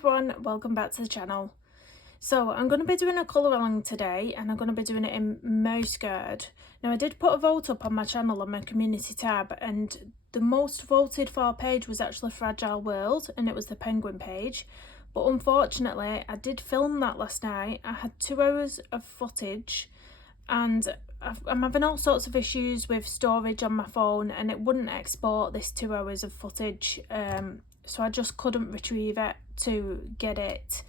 everyone, welcome back to the channel. So I'm going to be doing a colour along today, and I'm going to be doing it in Mouse Guard. Now I did put a vote up on my channel on my community tab, and the most voted for page was actually Fragile World, and it was the penguin page. But unfortunately I did film that last night. I had 2 hours of footage and I'm having all sorts of issues with storage on my phone, and it wouldn't export this 2 hours of footage, so I just couldn't retrieve it to get it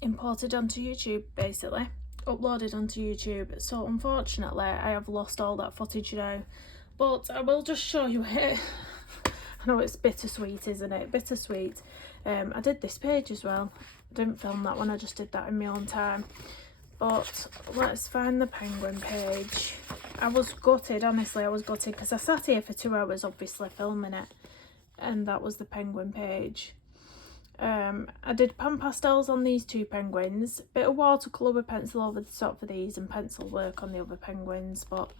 imported onto YouTube, basically uploaded onto YouTube. So unfortunately I have lost all that footage now, but I will just show you it. I know it's bittersweet, isn't it? Bittersweet. I did this page as well. I didn't film that one, I just did that in my own time. But let's find the penguin page. I was gutted, honestly, I was gutted, because I sat here for 2 hours obviously filming it, and that was the penguin page. I did pan pastels on these 2 penguins, bit of watercolour with pencil over the top for these, and pencil work on the other penguins. But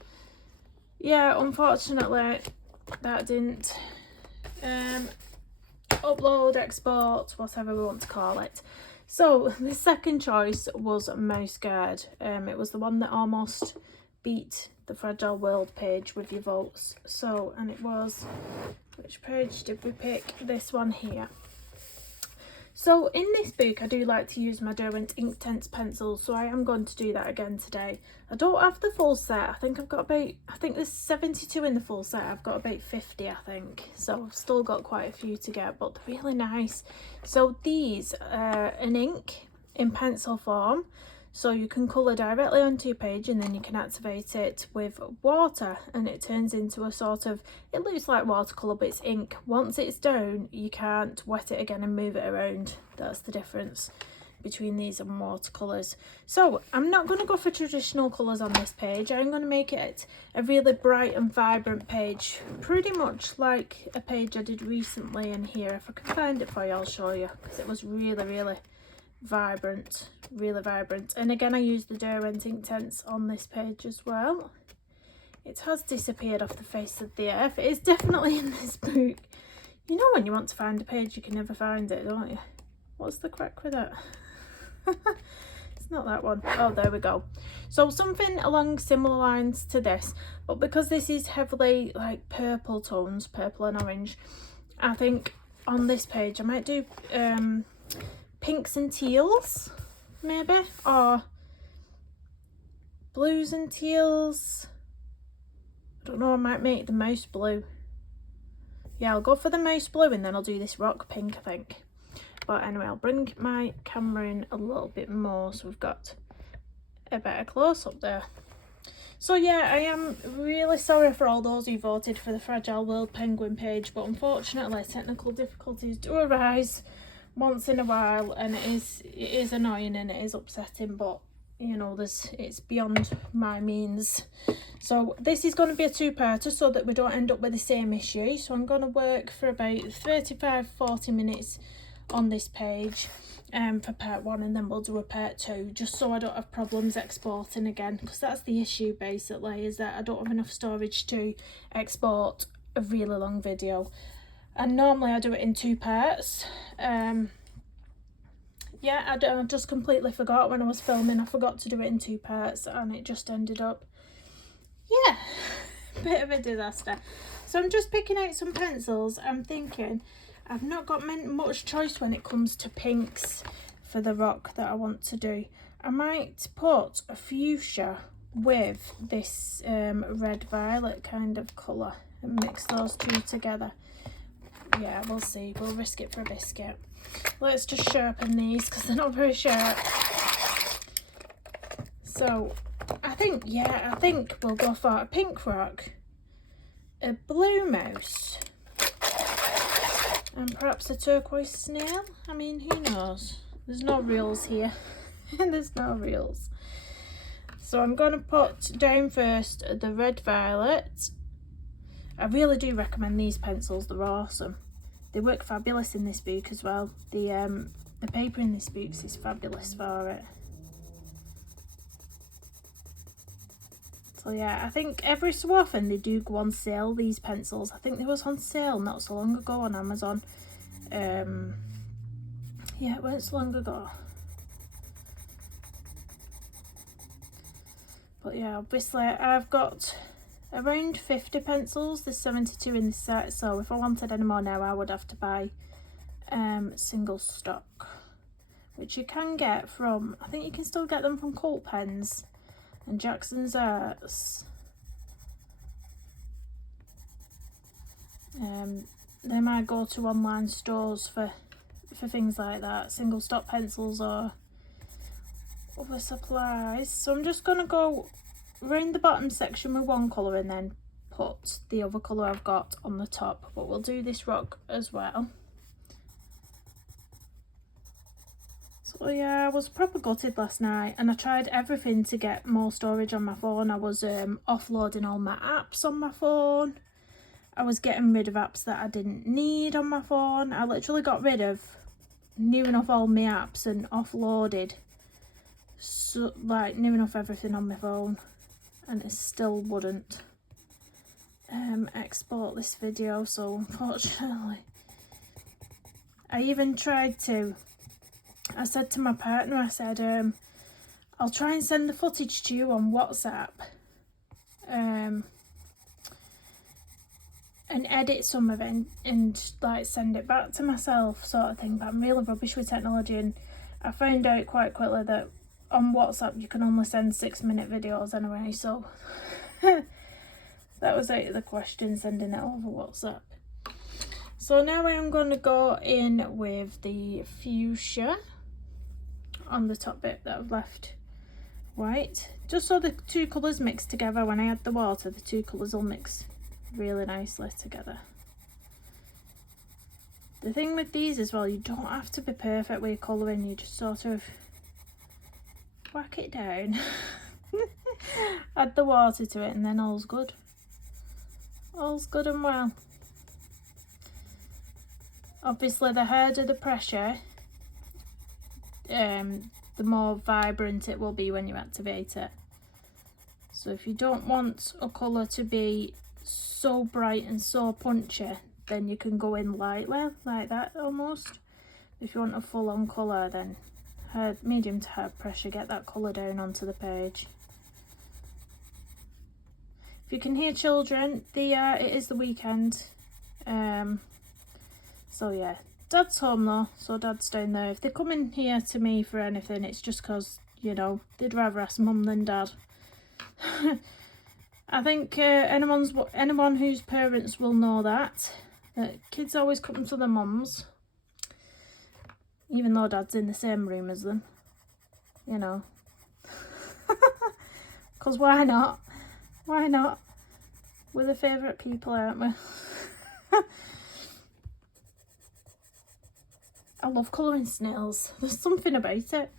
yeah, unfortunately that didn't upload, export, whatever we want to call it. So the second choice was Mouse Guard. It was the one that almost beat the Fragile World page with your votes. So, and it was, which page did we pick? This one here. So in this book I do like to use my Derwent Inktense pencils, so I am going to do that again today. I don't have the full set. I think I've got about, I think there's 72 in the full set. I've got about 50, I think. So I've still got quite a few to get, but they're really nice. So these are an ink in pencil form. So you can colour directly onto your page, and then you can activate it with water, and it turns into a sort of, it looks like watercolour but it's ink. Once it's down you can't wet it again and move it around. That's the difference between these and watercolours. So I'm not going to go for traditional colours on this page. I'm going to make it a really bright and vibrant page, pretty much like a page I did recently in here. If I can find it for you I'll show you, because it was really vibrant, really vibrant. And again I used the Derwent Inktense on this page as well. It has disappeared off the face of the earth. It is definitely in this book. You know when you want to find a page you can never find it, don't you? What's the crack with that? It's not that one. Oh, there we go. So something along similar lines to this, but because this is heavily like purple tones, purple and orange, I think on this page I might do pinks and teals, maybe, or blues and teals. I don't know, I might make the mouse blue. Yeah, I'll go for the mouse blue, and then I'll do this rock pink, I think. But anyway, I'll bring my camera in a little bit more so we've got a better close-up there. So yeah, I am really sorry for all those who voted for the Fragile World penguin page, but unfortunately technical difficulties do arise once in a while, and it is annoying and it is upsetting, but you know, it's beyond my means. So this is going to be a 2-parter so that we don't end up with the same issue. So I'm going to work for about 35-40 minutes on this page for part 1, and then we'll do a part 2, just so I don't have problems exporting again, because that's the issue basically, is that I don't have enough storage to export a really long video. And normally I do it in 2 parts. Yeah, I just completely forgot when I was filming. I forgot to do it in 2 parts, and it just ended up, yeah, bit of a disaster. So I'm just picking out some pencils. I'm thinking I've not got much choice when it comes to pinks for the rock that I want to do. I might put a fuchsia with this red violet kind of colour and mix those 2 together. Yeah, we'll see. We'll risk it for a biscuit. Let's just sharpen these because they're not very sharp. So I think we'll go for a pink rock, a blue mouse, and perhaps a turquoise snail. I mean, who knows? There's no reels here. There's no reels. So I'm going to put down first the red violet. I really do recommend these pencils. They're awesome. They work fabulous in this book as well. The paper in this book is fabulous for it. So yeah, I think every so often they do go on sale, these pencils. I think they was on sale not so long ago on Amazon. Yeah, it went so long ago. But yeah, obviously I've got around 50 pencils. There's 72 in this set, so if I wanted any more now, I would have to buy single stock, which you can get from, I think you can still get them from Colt Pens and Jackson's Arts. They're my go-to online stores for things like that, single stock pencils or other supplies. So I'm just going to go round the bottom section with one colour and then put the other colour I've got on the top, but we'll do this rock as well. So yeah, I was proper gutted last night, and I tried everything to get more storage on my phone. I was offloading all my apps on my phone. I was getting rid of apps that I didn't need on my phone. I literally got rid of near enough all my apps and offloaded so like near enough everything on my phone, and it still wouldn't export this video. So unfortunately, I even tried to, I said to my partner, I said I'll try and send the footage to you on WhatsApp and edit some of it and like send it back to myself, sort of thing. But I'm really rubbish with technology, and I found out quite quickly that on WhatsApp you can only send 6-minute videos anyway, so that was out of the question, sending it over WhatsApp. So now I'm going to go in with the fuchsia on the top bit that I've left white, just so the two colours mix together. When I add the water, the two colours will mix really nicely together. The thing with these as well, you don't have to be perfect with your colouring, you just sort of whack it down, add the water to it, and then all's good. All's good and well. Obviously the harder the pressure, the more vibrant it will be when you activate it. So if you don't want a colour to be so bright and so punchy, then you can go in lightly like that almost. If you want a full-on colour, then medium to hard pressure, get that colour down onto the page. If you can hear children, it is the weekend, so yeah, Dad's home though, so Dad's down there. If they come in here to me for anything, it's just because, you know, they'd rather ask Mum than Dad. I think anyone whose parents will know that kids always come to their mums, even though Dad's in the same room as them, you know. Because why not? Why not? We're the favourite people, aren't we? I love colouring snails. There's something about it.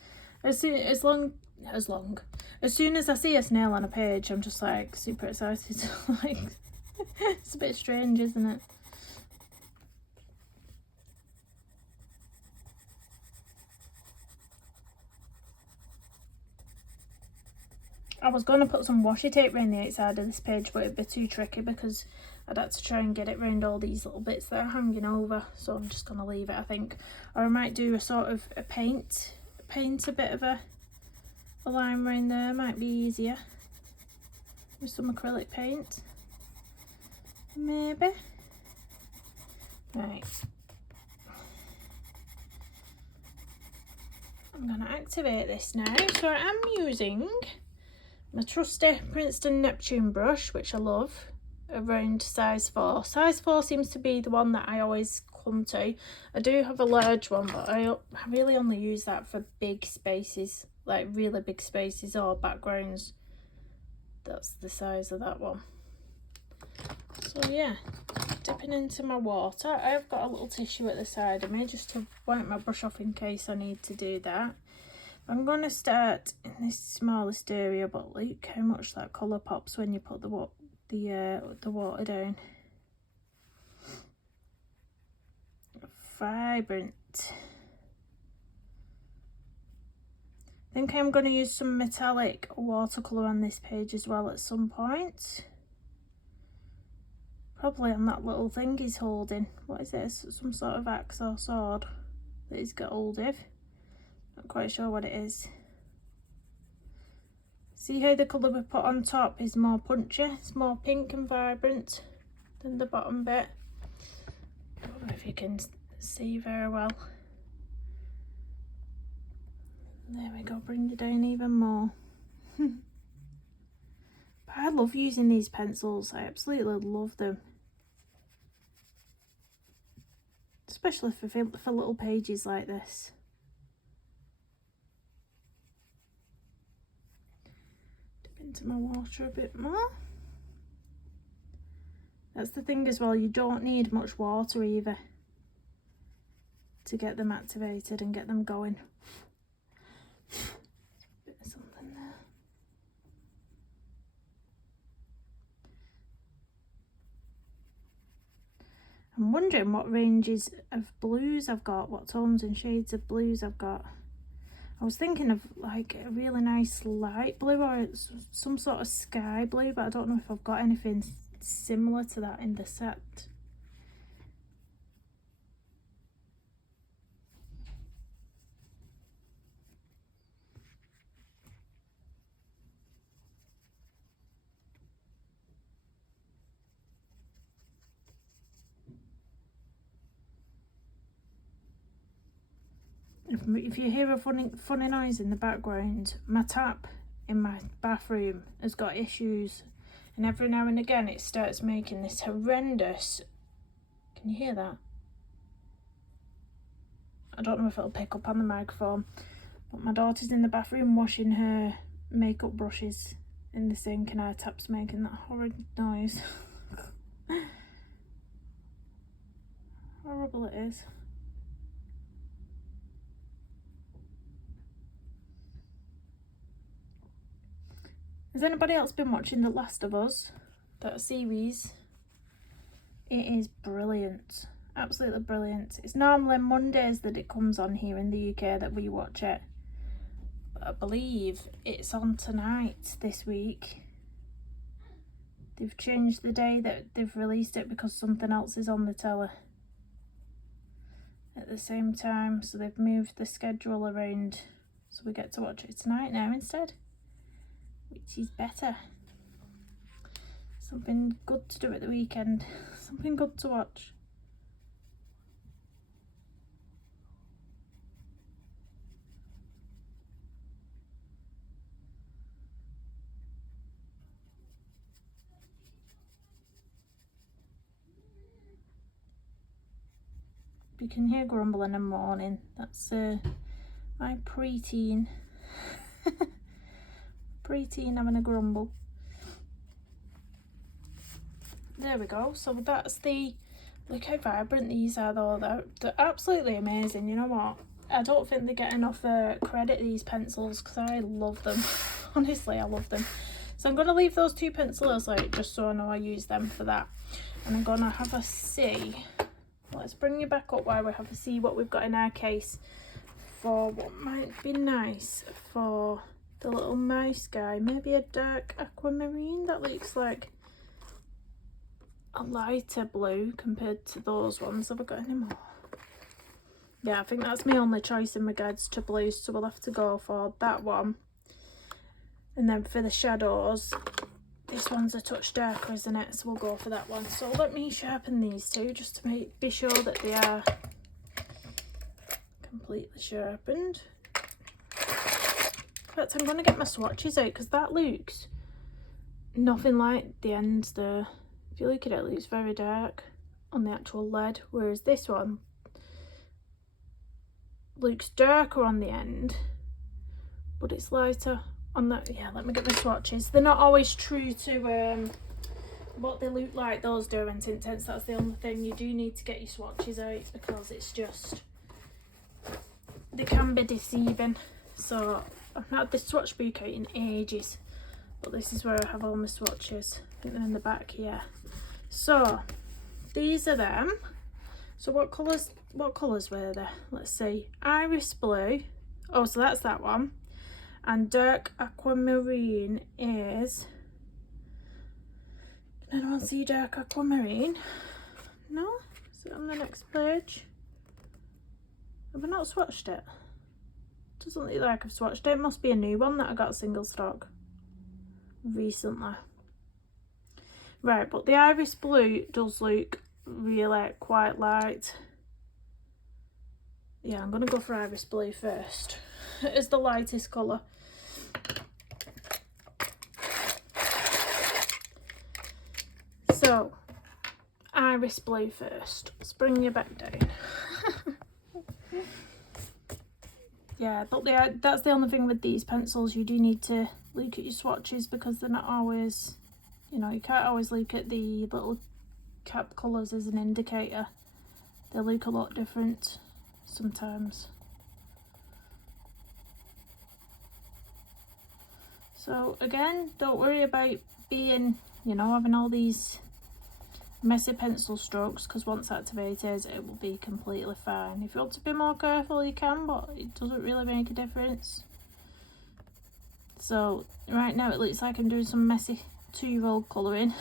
As soon as I see a snail on a page, I'm just like super excited. Like, it's a bit strange, isn't it? I was going to put some washi tape around the outside of this page, but it'd be too tricky because I'd have to try and get it around all these little bits that are hanging over. So I'm just going to leave it, I think. Or I might do a sort of a paint a bit of a line around there. Might be easier with some acrylic paint, maybe. Right, I'm going to activate this now. So I am using my trusty Princeton Neptune brush, which I love, around size 4. Size 4 seems to be the one that I always come to. I do have a large one, but I really only use that for big spaces, like really big spaces or backgrounds. That's the size of that one. So yeah, dipping into my water. I've got a little tissue at the side of me just to wipe my brush off in case I need to do that. I'm going to start in this smallest area, but look how much that colour pops when you put the water down. Vibrant. I think I'm going to use some metallic watercolour on this page as well at some point. Probably on that little thing he's holding. What is it? Some sort of axe or sword. that he's got hold of. Not quite sure what it is. See how the colour we put on top is more punchy, it's more pink and vibrant than the bottom bit. I don't know if you can see very well. There we go, bring it down even more. But I love using these pencils, I absolutely love them. Especially for little pages like this. Into my water a bit more. That's the thing as well, you don't need much water either to get them activated and get them going. Bit of something there. I'm wondering what ranges of blues I've got, what tones and shades of blues I've got. I was thinking of like a really nice light blue or some sort of sky blue, but I don't know if I've got anything similar to that in the set. If you hear a funny noise in the background, my tap in my bathroom has got issues, and every now and again it starts making this horrendous, can you hear that? I don't know if it'll pick up on the microphone, but my daughter's in the bathroom washing her makeup brushes in the sink and her tap's making that horrid noise. Horrible it is. Has anybody else been watching The Last of Us, that series? It is brilliant, absolutely brilliant. It's normally Mondays that it comes on here in the UK that we watch it, but I believe it's on tonight this week. They've changed the day that they've released it because something else is on the telly at the same time, so they've moved the schedule around, so we get to watch it tonight now instead, which is better. Something good to do at the weekend, something good to watch. You can hear grumbling in the morning, that's my preteen. Preteen having a grumble. There we go, so that's look how vibrant these are though, they're absolutely amazing. You know what, I don't think they get enough credit, these pencils, because I love them. Honestly, I love them. So I'm going to leave those two pencils out just so I know I use them for that, and I'm going to have a see. Let's bring you back up while we have a see what we've got in our case for what might be nice for the little mouse guy. Maybe a dark aquamarine that looks like a lighter blue compared to those ones. Have I got any more? Yeah, I think that's my only choice in regards to blues, so we'll have to go for that one. And then for the shadows, this one's a touch darker, isn't it? So we'll go for that one. So let me sharpen these two just to be sure that they are completely sharpened. In fact, I'm going to get my swatches out because that looks nothing like the ends there. If you look at it, it looks very dark on the actual lead, whereas this one looks darker on the end, but it's lighter on that. Yeah, let me get my swatches. They're not always true to what they look like, those Derwent Inktense. That's the only thing. You do need to get your swatches out because it's just, they can be deceiving. So I've not had this swatch book out in ages, but this is where I have all my swatches. I think they're in the back here. So these are them. So what colours were there? Let's see. Iris blue. Oh, so that's that one. And dark aquamarine is, can anyone see dark aquamarine? No? Is it on the next page? Have I not swatched it? Doesn't look like I've swatched it. It must be a new one that I got single stock recently. Right, but the iris blue does look really quite light. Yeah, I'm gonna go for iris blue first. It is the lightest colour. So, iris blue first. Let's bring you back down. Yeah, but that's the only thing with these pencils. You do need to look at your swatches because they're not always, you know, you can't always look at the little cap colours as an indicator. They look a lot different sometimes. So again, don't worry about being, you know, having all these messy pencil strokes, because once activated it will be completely fine. If you want to be more careful you can, but it doesn't really make a difference. So right now it looks like I'm doing some messy 2-year-old colouring.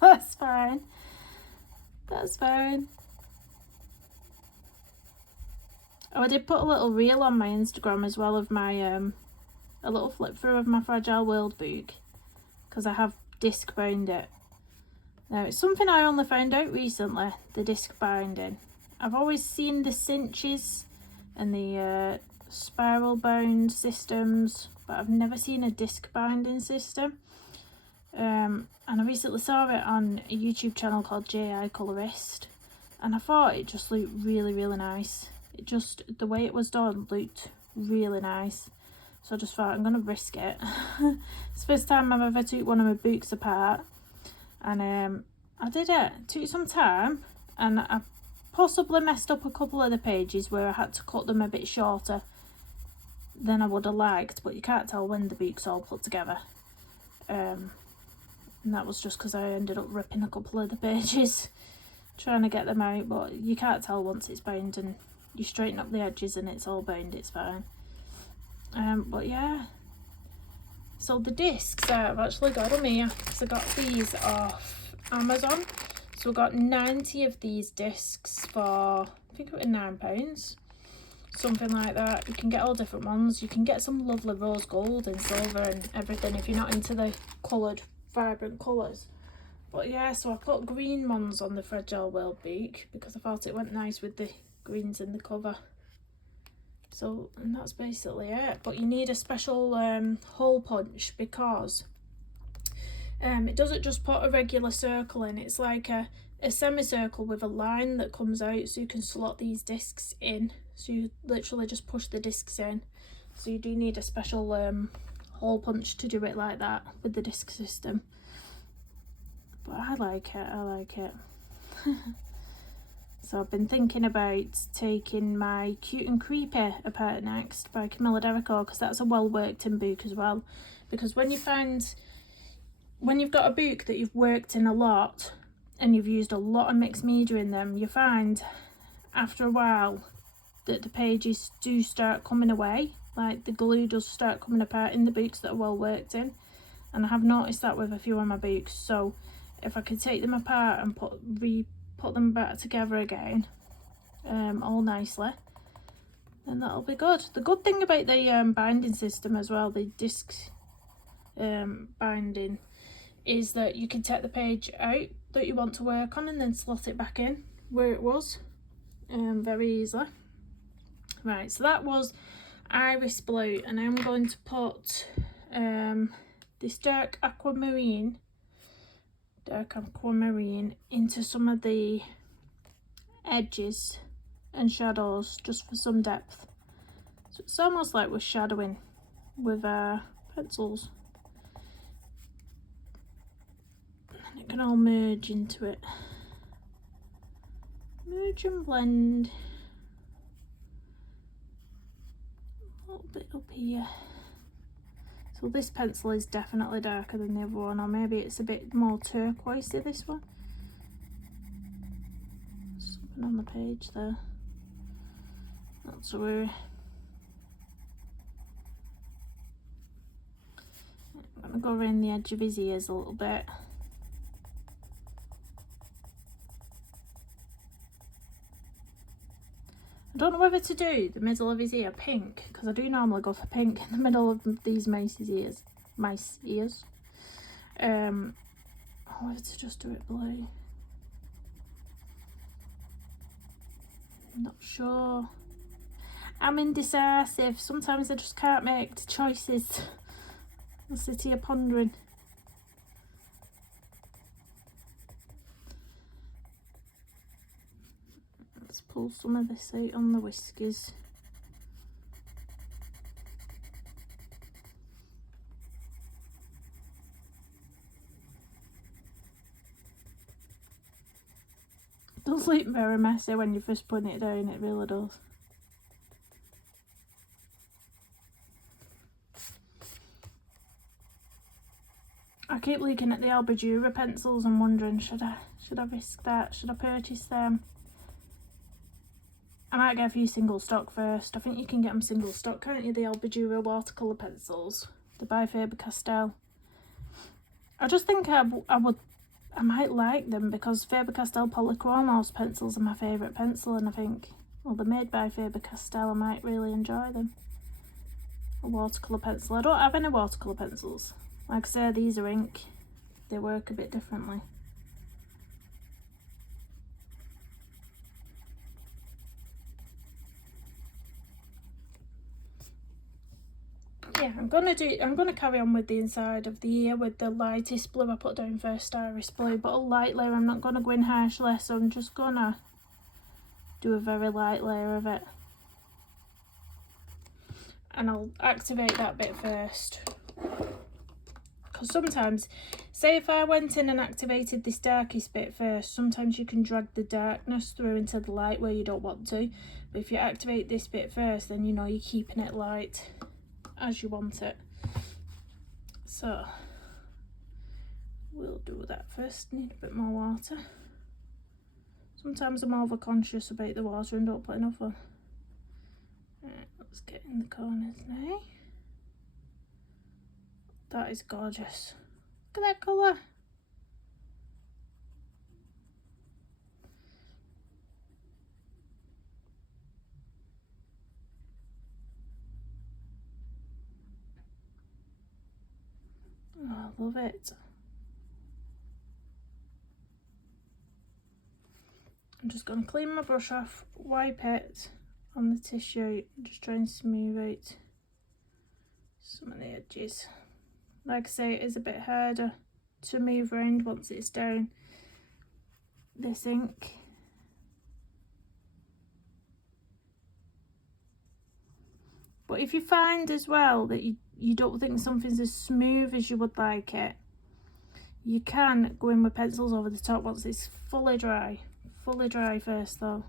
That's fine, that's fine. Oh, I did put a little reel on my Instagram as well of my a little flip through of my Fragile World book, because I have disc bound it. Now, it's something I only found out recently, the disc binding. I've always seen the cinches and the spiral bound systems, but I've never seen a disc binding system. And I recently saw it on a YouTube channel called J.I. Colorist, and I thought it just looked really, really nice. It just, the way it was done looked really nice. So I just thought, I'm going to risk it. It's the first time I've ever took one of my books apart. And I did it. Took some time, and I possibly messed up a couple of the pages where I had to cut them a bit shorter than I would have liked, but you can't tell when the book's all put together. And that was just because I ended up ripping a couple of the pages trying to get them out, but you can't tell once it's bound, and you straighten up the edges and it's all bound, it's fine. But yeah, so the discs I've actually got them here because I got these off Amazon. So I got 90 of these discs for, I think it was £9, something like that. You can get all different ones. You can get some lovely rose gold and silver and everything if you're not into the coloured vibrant colours. But yeah, so I put green ones on the Fragile World book because I thought it went nice with the greens in the cover. So, and that's basically it. But you need a special hole punch because it doesn't just put a regular circle in. It's like a semicircle with a line that comes out, so you can slot these discs in. So you literally just push the discs in. So you do need a special hole punch to do it like that with the disc system. But I like it, I like it. So I've been thinking about taking my Cute and Creepy apart next by Camilla Derico, because that's a well worked in book as well. Because when you've got a book that you've worked in a lot and you've used a lot of mixed media in them, you find after a while that the pages do start coming away, like the glue does start coming apart in the books that are well worked in. And I have noticed that with a few of my books. So if I could take them apart and put them back together again all nicely, then that'll be good. The good thing about the binding system as well, the disc binding, is that you can take the page out that you want to work on and then slot it back in where it was very easily. Right, so that was Iris Blue, and I'm going to put this dark aquamarine into some of the edges and shadows just for some depth. So it's almost like we're shadowing with our pencils, and it can all merge into it, merge and blend. A little bit up here. So this pencil is definitely darker than the other one, or maybe it's a bit more turquoisey, this one. Something on the page there. Not to worry. I'm going to go around the edge of his ears a little bit. I don't know whether to do the middle of his ear pink, because I do normally go for pink in the middle of these mice's ears. Mice ears. Or whether to just do it blue. I'm not sure. I'm indecisive. Sometimes I just can't make the choices. I'll sit here pondering. Let's pull some of this out on the whiskers. It does look very messy when you first put it down, it really does. I keep looking at the Albadura pencils and wondering, should I risk that? Should I purchase them? I might get a few single stock first. I think you can get them single stock, can't you? The Albadura watercolour pencils. They're by Faber-Castell. I just think I might like them because Faber-Castell Polychromos pencils are my favourite pencil, and I think, well, they're made by Faber-Castell, I might really enjoy them. A watercolour pencil. I don't have any watercolour pencils. Like I say, these are ink. They work a bit differently. Yeah, I'm gonna carry on with the inside of the ear with the lightest blue I put down first, Iris Blue, but a light layer. I'm not gonna go in harshly, so I'm just gonna do a very light layer of it. And I'll activate that bit first. Because sometimes, say if I went in and activated this darkest bit first, sometimes you can drag the darkness through into the light where you don't want to. But if you activate this bit first, then you know you're keeping it light as you want it. So we'll do that first. Need a bit more water. Sometimes I'm over conscious about the water and don't put enough on. Right, let's get in the corners now. That is gorgeous. Look at that colour. Oh, I love it. I'm just going to clean my brush off, wipe it on the tissue, just try and smooth out some of the edges. Like I say, it is a bit harder to move around once it's down this ink. But if you find as well that you don't think something's as smooth as you would like it, you can go in with pencils over the top once it's fully dry. Fully dry first though.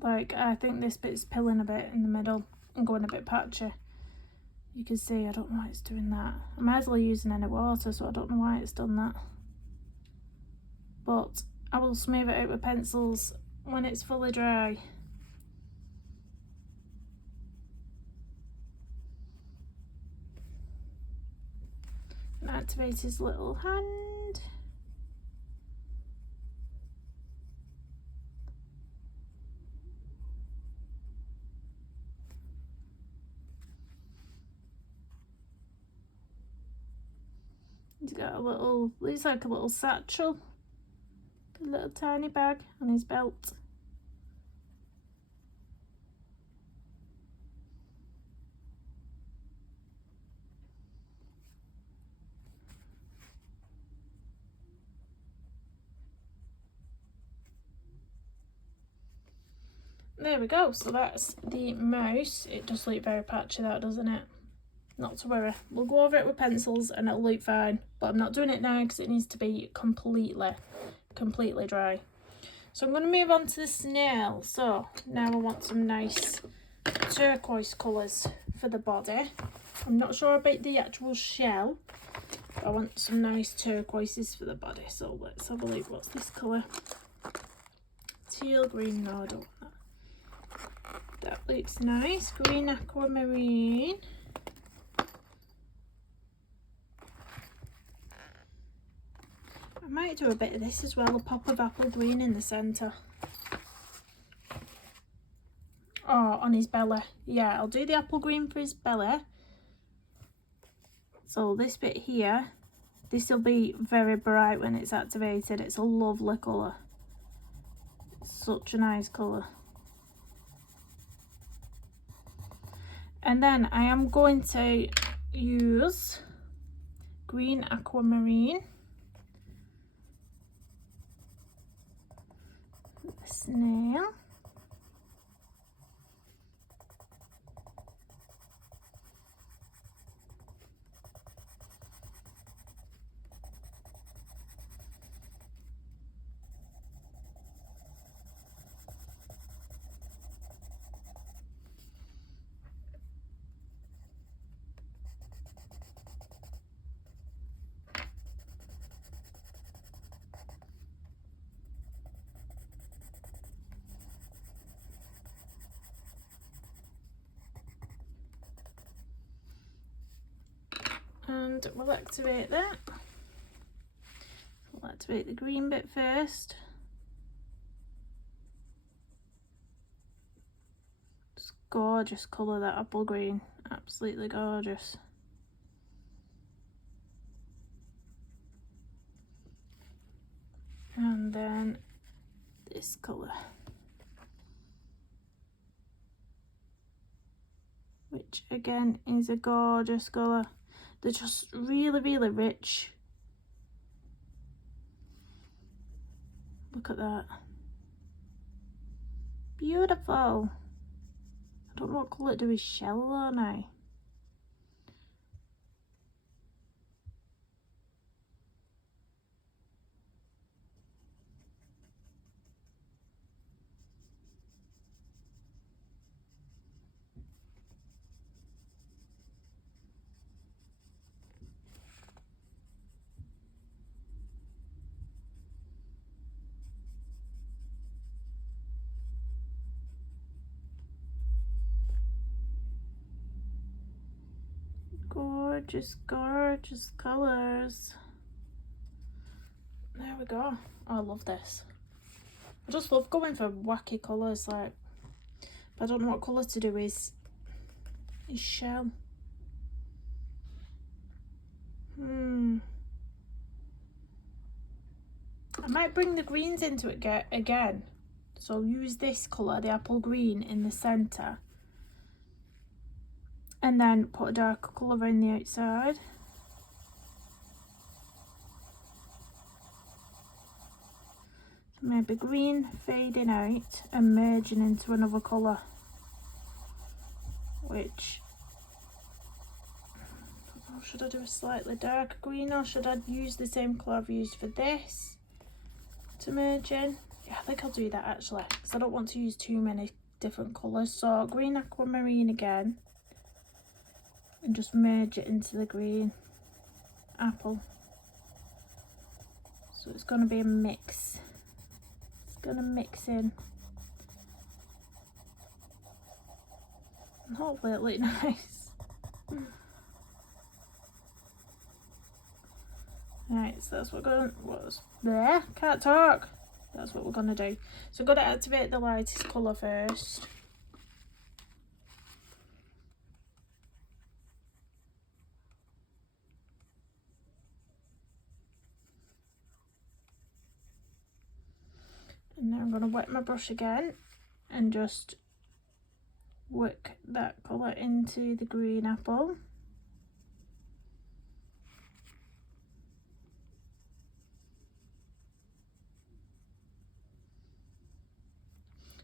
Like, I think this bit's pilling a bit in the middle and going a bit patchy. You can see, I don't know why it's doing that. I'm hardly using any water, so I don't know why it's done that. But I will smooth it out with pencils when it's fully dry. And activate his little hand. He's got a little, looks like a little satchel, a little tiny bag on his belt. There we go, so that's the mouse. It does look very patchy, that, doesn't it? Not to worry, we'll go over it with pencils and it'll look fine, but I'm not doing it now because it needs to be completely dry. So I'm going to move on to the snail. So now I want some nice turquoise colours for the body. I'm not sure about the actual shell, but I want some nice turquoises for the body. So let's have a look. What's this colour? Teal green. No, I don't want that. That looks nice. Green aquamarine. I might do a bit of this as well, a pop of apple green in the centre. Oh, on his belly. Yeah, I'll do the apple green for his belly. So this bit here, this will be very bright when it's activated. It's a lovely colour. Such a nice colour. And then I am going to use green aquamarine, snail, and we'll activate that. We'll activate the green bit first. It's gorgeous colour, that apple green, absolutely gorgeous. And then this colour, which again is a gorgeous colour. They're just really, really rich. Look at that. Beautiful. I don't know what colour to do with shell though now. Gorgeous, gorgeous colours. There we go. Oh, I love this. I just love going for wacky colours, like, but I don't know what colour to do is shell. I might bring the greens into it again. So I'll use this colour, the apple green, in the centre. And then put a darker colour around the outside. So maybe green fading out and merging into another colour. Which, should I do a slightly darker green, or should I use the same colour I've used for this to merge in? Yeah, I think I'll do that actually, because I don't want to use too many different colours. So green aquamarine again, and just merge it into the green apple. So it's going to be a mix. It's going to mix in. And hopefully it'll look nice. Right, so that's what we're going, what's there? Can't talk. That's what we're going to do. So we've got to activate the lightest colour first. And now I'm going to wet my brush again and just work that colour into the green apple.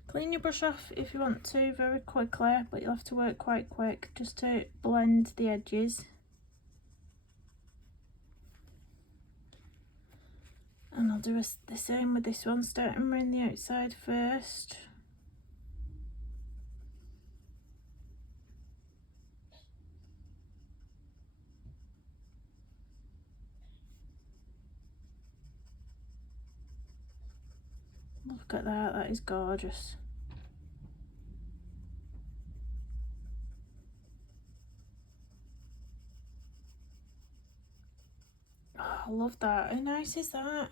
Clean your brush off if you want to very quickly, but you'll have to work quite quick just to blend the edges. And I'll do the same with this one, starting around the outside first. Look at that, that is gorgeous. Oh, I love that. How nice is that?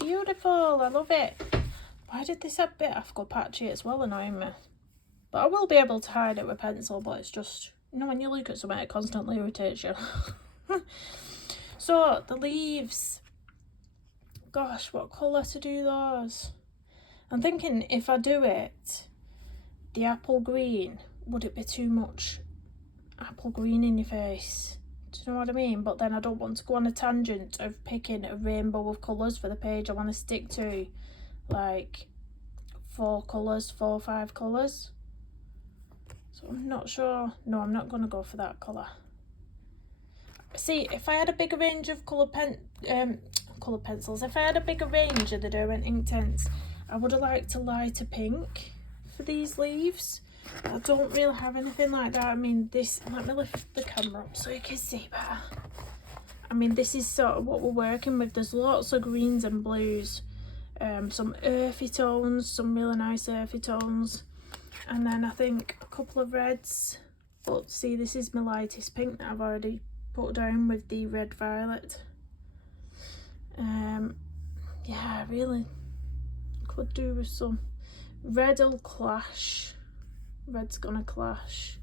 Beautiful. I love it. Why did this have a bit of patchy? It's well annoying me. But I will be able to hide it with pencil, but it's just, you know, when you look at something, it constantly irritates you. So, the leaves. Gosh, what colour to do those? I'm thinking if I do it, the apple green, would it be too much apple green in your face? Do you know what I mean? But then I don't want to go on a tangent of picking a rainbow of colours for the page. I want to stick to like 4 or 5 colours. So I'm not sure. No, I'm not going to go for that colour. See, if I had a bigger range of colour pencils, if I had a bigger range of the Derwent Inktense, I would have liked a lighter pink for these leaves. I don't really have anything like that. I mean, this, let me lift the camera up so you can see better. I mean, this is sort of what we're working with. There's lots of greens and blues, some earthy tones, some really nice earthy tones, and then I think a couple of reds. But see, this is my lightest pink that I've already put down with the red violet. Yeah, I really could do with some red'll clash. Red's gonna clash.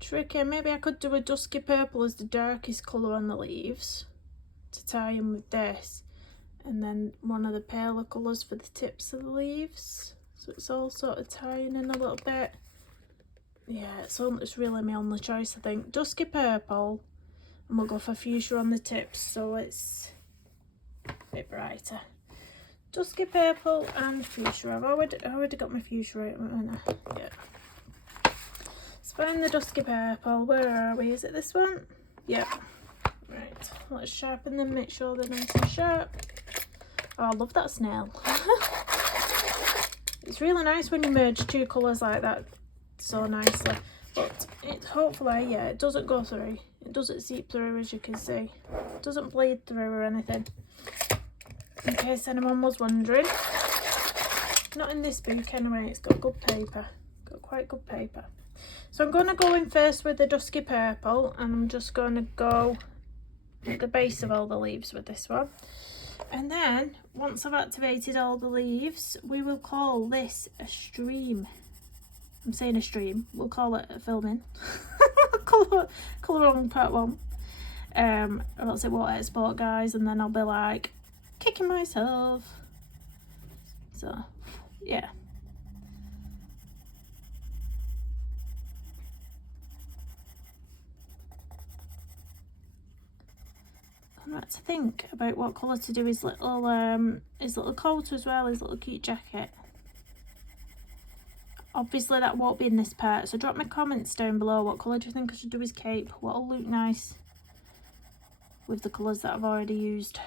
Tricky. Maybe I could do a dusky purple as the darkest colour on the leaves to tie in with this, and then one of the paler colours for the tips of the leaves, so it's all sort of tying in a little bit. Yeah, it's really my only choice, I think. Dusky purple, and we'll go for fuchsia on the tips so it's a bit brighter. Dusky purple and fuchsia. I've already got my fuchsia right, haven't I? Yeah. Let's find the dusky purple. Where are we? Is it this one? Yep. Right. Let's sharpen them, make sure they're nice and sharp. Oh, I love that snail. It's really nice when you merge 2 colours like that so nicely. But it hopefully, yeah, it doesn't go through. It doesn't seep through, as you can see. It doesn't bleed through or anything. In case anyone was wondering. Not in this book anyway, it's got good paper. Got quite good paper. So I'm going to go in first with the dusky purple, and I'm just going to go at the base of all the leaves with this one. And then, once I've activated all the leaves, we will call this a stream. I'm saying a stream, we'll call it a filming. colour on part 1. Or else it won't export, guys, and then I'll be like, kicking myself. So yeah, I'm about to think about what colour to do his little coat as well, his little cute jacket. Obviously that won't be in this part, so drop me comments down below. What colour do you think I should do his cape? What'll look nice with the colours that I've already used.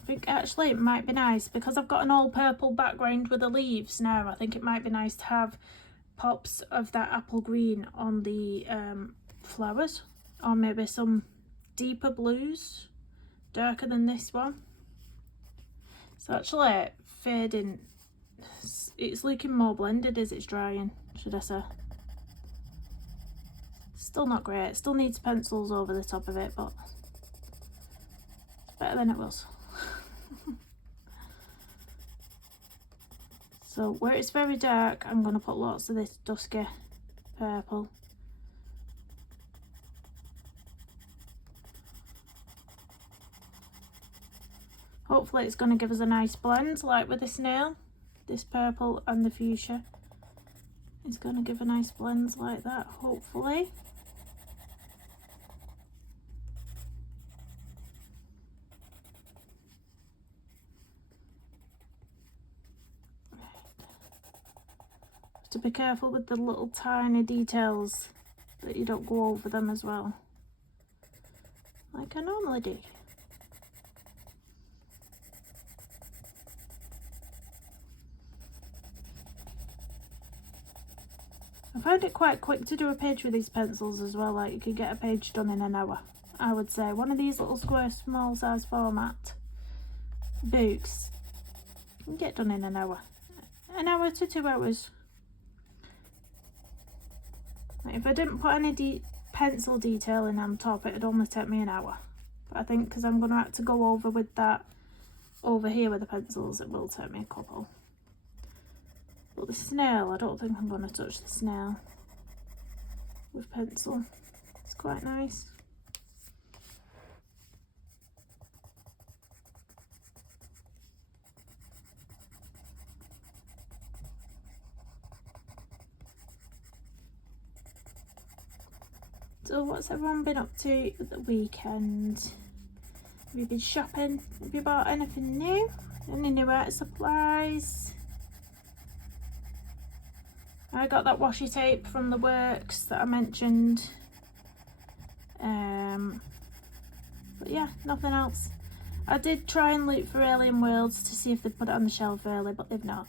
I think actually it might be nice, because I've got an all purple background with the leaves now, I think it might be nice to have pops of that apple green on the flowers, or maybe some deeper blues, darker than this one. It's actually fading, it's looking more blended as it's drying, should I say. Still not great, still needs pencils over the top of it, but it's better than it was. So where it's very dark, I'm going to put lots of this dusky purple. Hopefully it's going to give us a nice blend, like with the snail. This purple and the fuchsia is going to give a nice blend like that, hopefully. To be careful with the little tiny details, that you don't go over them as well, like I normally do. I find it quite quick to do a page with these pencils as well, like you could get a page done in an hour, I would say. One of these little square small size format books you can get done in an hour to 2 hours. Like if I didn't put any pencil detailing on top, it'd only take me an hour. But I think because I'm going to have to go over with that over here with the pencils, it will take me a couple. But the snail, I don't think I'm going to touch the snail with pencil. It's quite nice. So what's everyone been up to at the weekend? Have you been shopping? Have you bought anything new? Any new art supplies? I got that washi tape from the works that I mentioned. But yeah, nothing else. I did try and look for Alien Worlds to see if they'd put it on the shelf early, but they've not.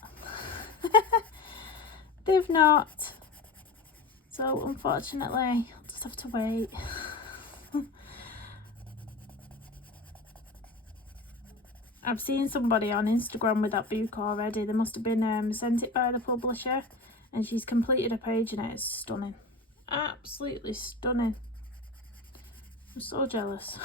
They've not. So unfortunately, I'll just have to wait. I've seen somebody on Instagram with that book already. They must have been sent it by the publisher, and she's completed a page in it. It's stunning. Absolutely stunning. I'm so jealous.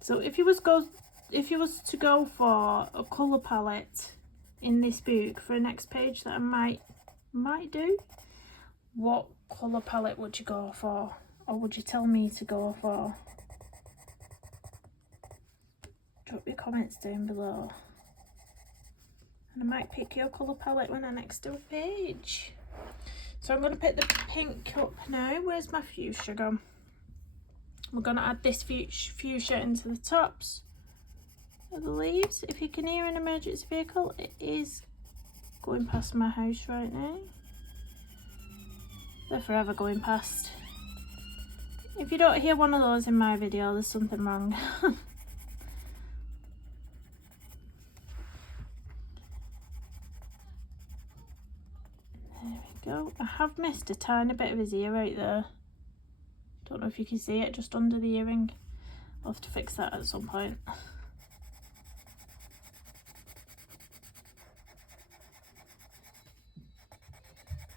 So if you was to go for a colour palette in this book for a next page that I might do, what colour palette would you go for? Or would you tell me to go for? Drop your comments down below. And I might pick your colour palette when I next do a page. So I'm going to pick the pink up now. Where's my fuchsia gone? We're going to add this fuchsia into the tops of the leaves. If you can hear an emergency vehicle, it is going past my house right now. They're forever going past. If you don't hear one of those in my video, there's something wrong. There we go. I have missed a tiny bit of his ear right there. Don't know if you can see it just under the earring. I'll have to fix that at some point.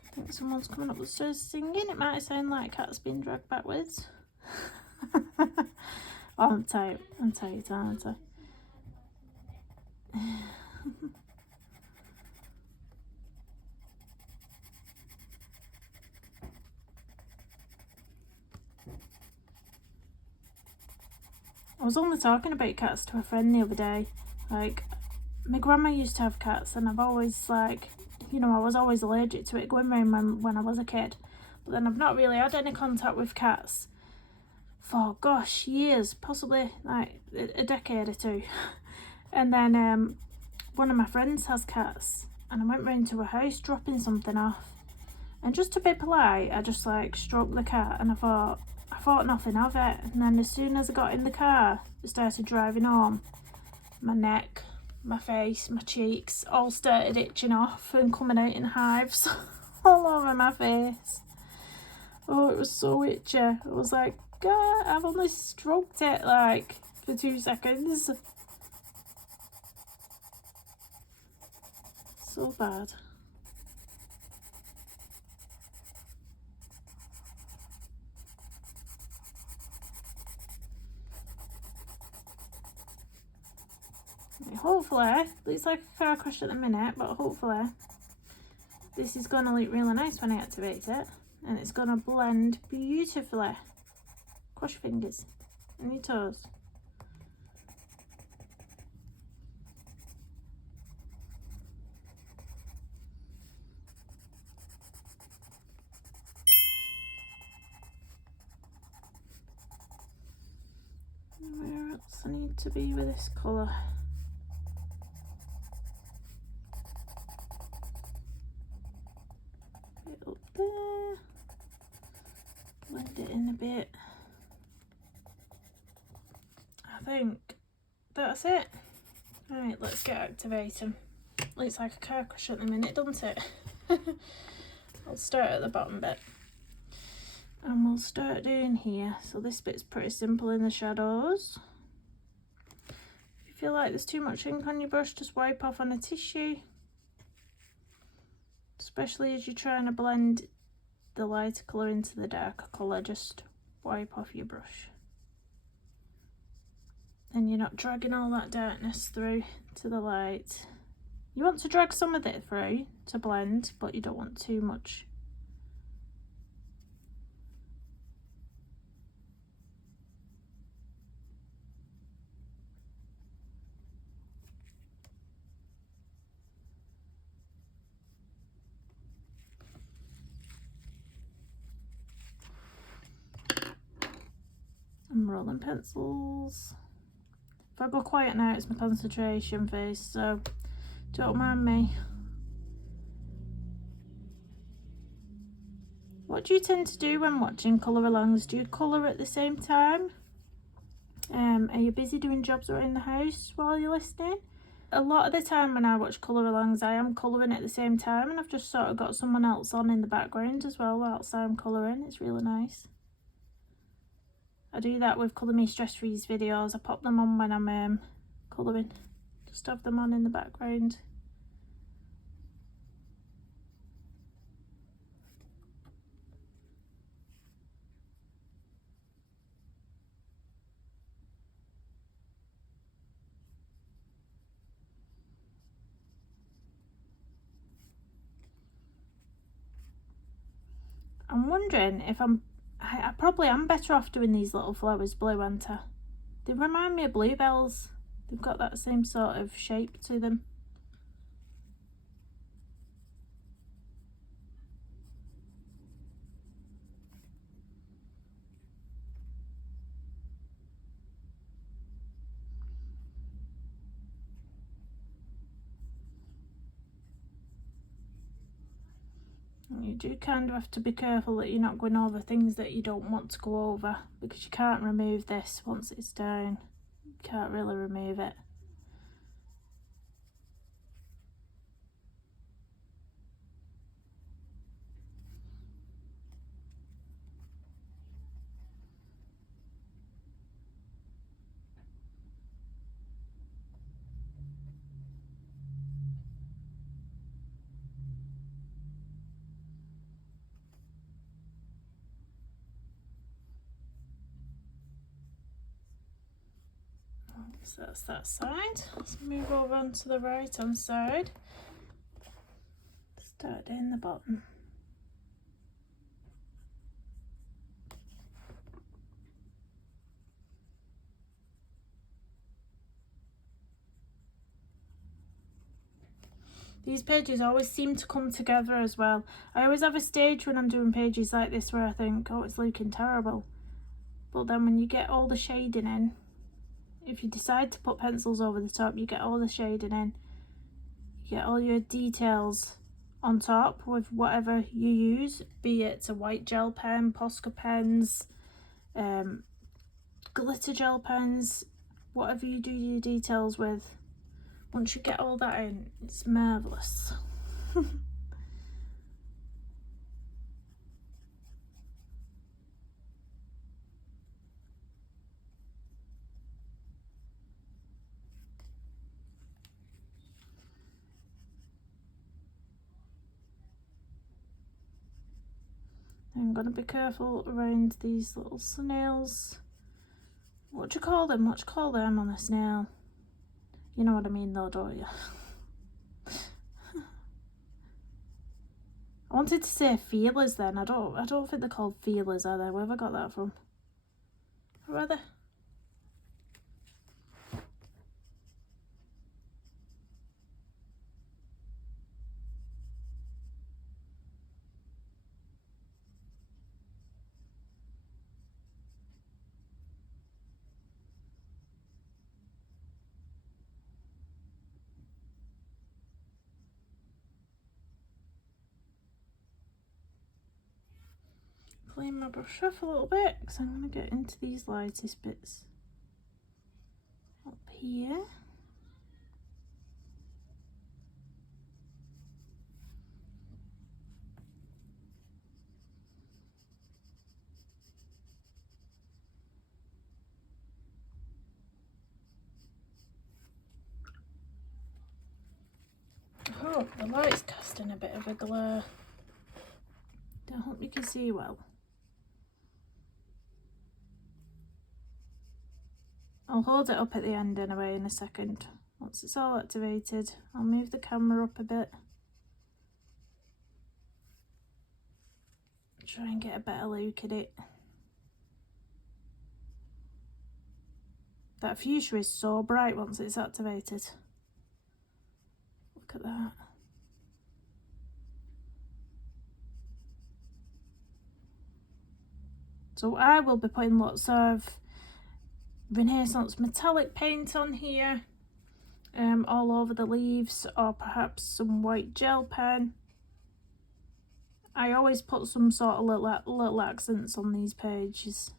I think someone's coming up the stairs singing. It might sound like cats being dragged backwards. Oh, I'm tired, aren't I? I was only talking about cats to a friend the other day. Like, my grandma used to have cats, and I've always, like, you know, I was always allergic to it going round when I was a kid. But then I've not really had any contact with cats for, gosh, years, possibly like a decade or two. And then one of my friends has cats, and I went round to her house dropping something off. And just to be polite, I just, like, stroked the cat, and I thought nothing of it. And then as soon as I got in the car, I started driving home. My neck, my face, my cheeks all started itching off and coming out in hives all over my face. Oh, it was so itchy. I was like, God, I've only stroked it like for 2 seconds. So bad. Hopefully, looks like a car crash at the minute, but hopefully this is going to look really nice when I activate it, and it's going to blend beautifully. Cross your fingers and your toes. Where else I need to be with this colour? Up there, blend it in a bit. I think that's it. Right, let's get activating. Looks like a car crash at the minute, doesn't it? I'll start at the bottom bit. And we'll start doing here. So this bit's pretty simple in the shadows. If you feel like there's too much ink on your brush, just wipe off on a tissue. Especially as you're trying to blend the lighter colour into the darker colour, just wipe off your brush. Then you're not dragging all that darkness through to the light. You want to drag some of it through to blend, but you don't want too much. I'm rolling pencils. If I go quiet now, it's my concentration face, so don't mind me. What do you tend to do when watching colour alongs? Do you colour at the same time? Are you busy doing jobs around the house while you're listening? A lot of the time when I watch colour alongs, I am colouring at the same time, and I've just sort of got someone else on in the background as well whilst I'm colouring. It's really nice. I do that with Colour Me Stress Freeze videos. I pop them on when I'm colouring. Just have them on in the background. I'm wondering if I probably am better off doing these little flowers blue, aren't I? They remind me of bluebells. They've got that same sort of shape to them. You do kind of have to be careful that you're not going over things that you don't want to go over, because you can't remove this once it's down. You can't really remove it. So that's that side. Let's move over onto the right hand side. Start down the bottom. These pages always seem to come together as well. I always have a stage when I'm doing pages like this where I think, oh, it's looking terrible. But then when you get all the shading in, if you decide to put pencils over the top, you get all the shading in. You get all your details on top with whatever you use, be it a white gel pen, Posca pens, glitter gel pens, whatever you do your details with. Once you get all that in, it's marvellous. I'm going to be careful around these little snails. What do you call them? What do you call them on a snail? You know what I mean though, don't you? I wanted to say feelers then. I don't think they're called feelers, are they? Where have I got that from? Or are they? Clean my brush off a little bit because I'm going to get into these lightest bits up here. The light's casting a bit of a glare. Don't hope you can see well. I'll hold it up at the end anyway in a second. Once it's all activated, I'll move the camera up a bit. Try and get a better look at it. That fuchsia is so bright once it's activated. Look at that. So I will be putting lots of Renaissance metallic paint on here, all over the leaves, or perhaps some white gel pen. I always put some sort of little accents on these pages.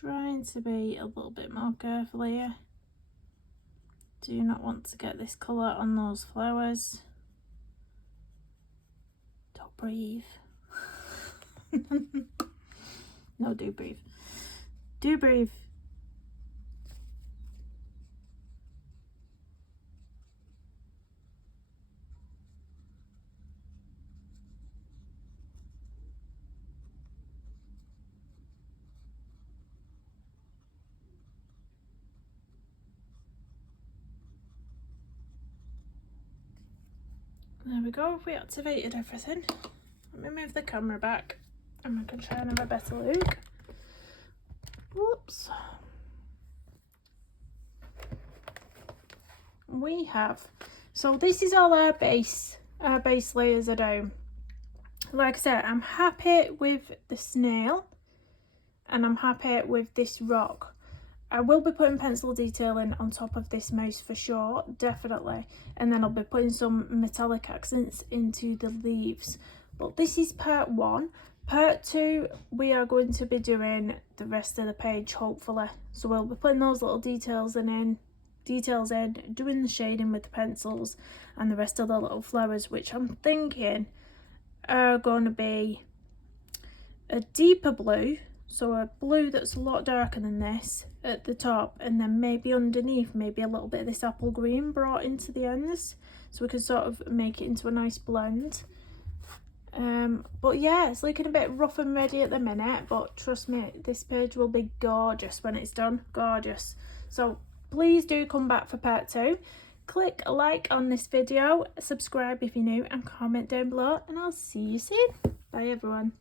Trying to be a little bit more careful here. Do not want to get this colour on those flowers. Don't breathe. No, do breathe. Do breathe. There we go, we activated everything. Let me move the camera back and I can try and have a better look. Whoops. We have, so this is all our base layers are down. Like I said, I'm happy with the snail and I'm happy with this rock. I will be putting pencil detailing on top of this mouse for sure, definitely. And then I'll be putting some metallic accents into the leaves. But this is part 1. Part 2, we are going to be doing the rest of the page, hopefully. So we'll be putting those little details in, doing the shading with the pencils and the rest of the little flowers, which I'm thinking are going to be a deeper blue. So a blue that's a lot darker than this at the top, and then maybe underneath, maybe a little bit of this apple green brought into the ends, so we can sort of make it into a nice blend. But yeah, it's looking a bit rough and ready at the minute, but trust me, this page will be gorgeous when it's done. Gorgeous. So please do come back for part 2. Click a like on this video, subscribe if you're new, and comment down below, and I'll see you soon. Bye everyone.